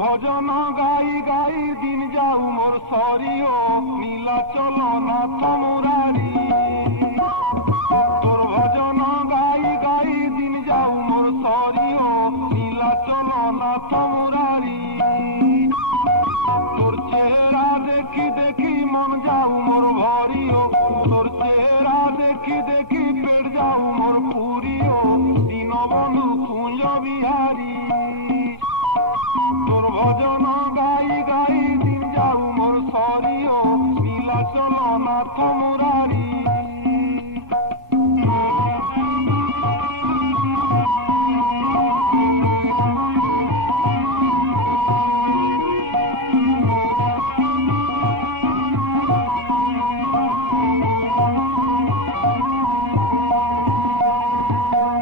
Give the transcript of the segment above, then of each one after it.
ভজন গাই গাই দিন যাও মোর সরিও নীলাচল নাথ মুরারি। তোর ভজন গাই গাই দিন যাও মোর সরিও নীলাচল নাথ মুরারি। তোর চেহারা দেখি দেখি মন যাও মোর ভরিও, তোর চেহারা দেখি দেখি পেট যাও মোর পুরিও দীনবন্ধু কুঞ্জ বিহারী। তোর ভজন গাই গাই দিন যাও মোর সরিও নীলাচল নাথ মুরারি।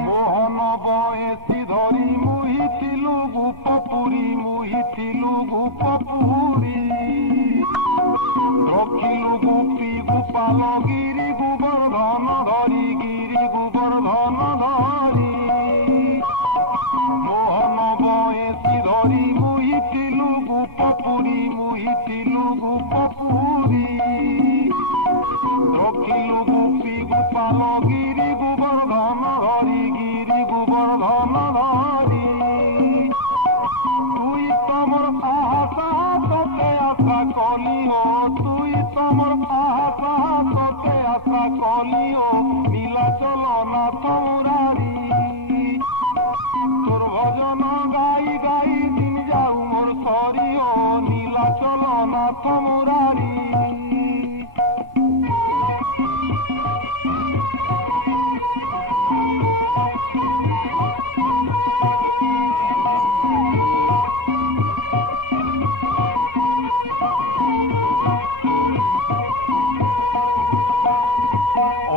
মোহন বয়সী ধরি মুহিতিলু গোপপুরী, মুহিতিলু গোপপুরী। রখিলু গোপী গোপাল গিরি গোবর্ধন ধরি, গিরি গোবর্ধন ধরি। মোহন বয়সী ধরি মুহিতিলু গোপপুরী, মুহিতিলু গোপপুরী। রখিলু গোপী গোপাল গিরি গোবর্ধন ধরি, গিরি গোবর্ধন ধরি। তুই তোমর আশা তোকে আশা কলিও, তুই তোমর আশা তোকে আশা কলিও নীলাচল নাথ মুরারি। তোর ভজন গাই গাই দিন যাও মোর সরিও নীলাচল নাথ মুরারি।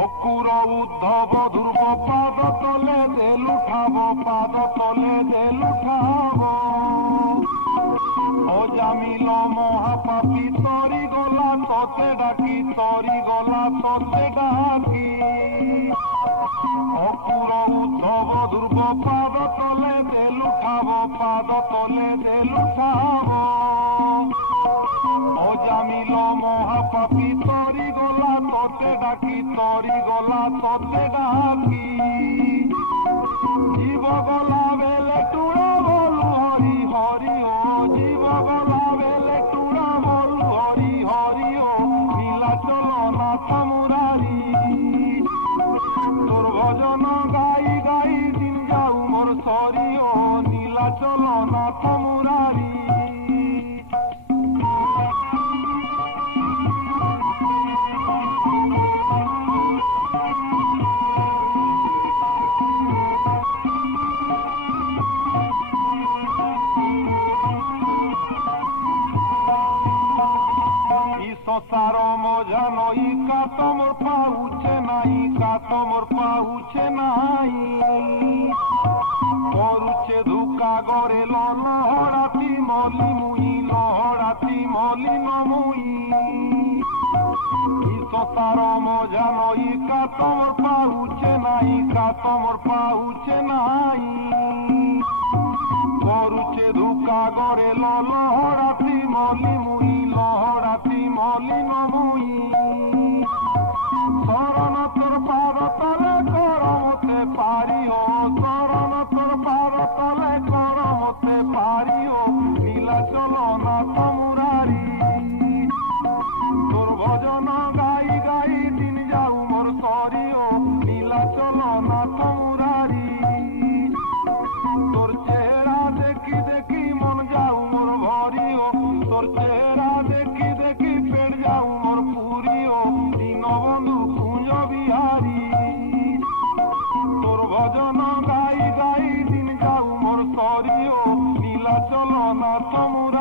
অকুর উদ্ধব ধ্রুব পাদ তলে দেল উঠাব, পাদ তলে দেল উঠাব। অজামিল মহাপাপী তরি গলা ততে ডাকি, তরি গলা ততে ডাকি। অকুর উদ্ধব ধ্রুব পাদ তলে দেল উঠাব, পাদ তলে দেল উঠাব। অজামিল মহাপাপী তরি গলা ততে ডাকি, তরি গলা ততে ডাকি। জীব গলা বেলে টুড়া বলু হরি হরি ও, জীব গলা বেলে টুড়া বলু হরি হরি ও নীলাচল নাথ মুরারি। তোর ভজন গাই গাই দিন যাও মোর সরিও নীলাচল নাথ মুরারি। সংসার মজা নই কাতমর পাউছে নাই, কাতমর পাউছে নাই। করুছে ধুকা গরে লহরাতি মলি মুই, লহরাতি মলি নমুই। সংসার মজা নই কাতমর পাউছে নাই, কাতমর পাউছে নাই। করুছে ধুকা গরে লহরাতি মলি মুই, লহরাতি মলি নমুই। শরণ তোর পাদ তলে করমতে পারিও, শরণ তোর পাদ তলে করমতে পারিও নীলাচল নাথ মুরারি। তোর ভজন গাই গাই দিন যাও মোর সরিও নীলাচল নাথ মুরারি। তোর চেহারা দেখি দেখি মন যাও মোর ভরিও, তোর চেহারা দেখি দেখি পেট যাও মোর পুরিও দীনবন্ধু কুঞ্জ বিহারী। তোর ভজন গাই গাই দিন যাও মোর সরিও নীলাচল নাথ মুরারি।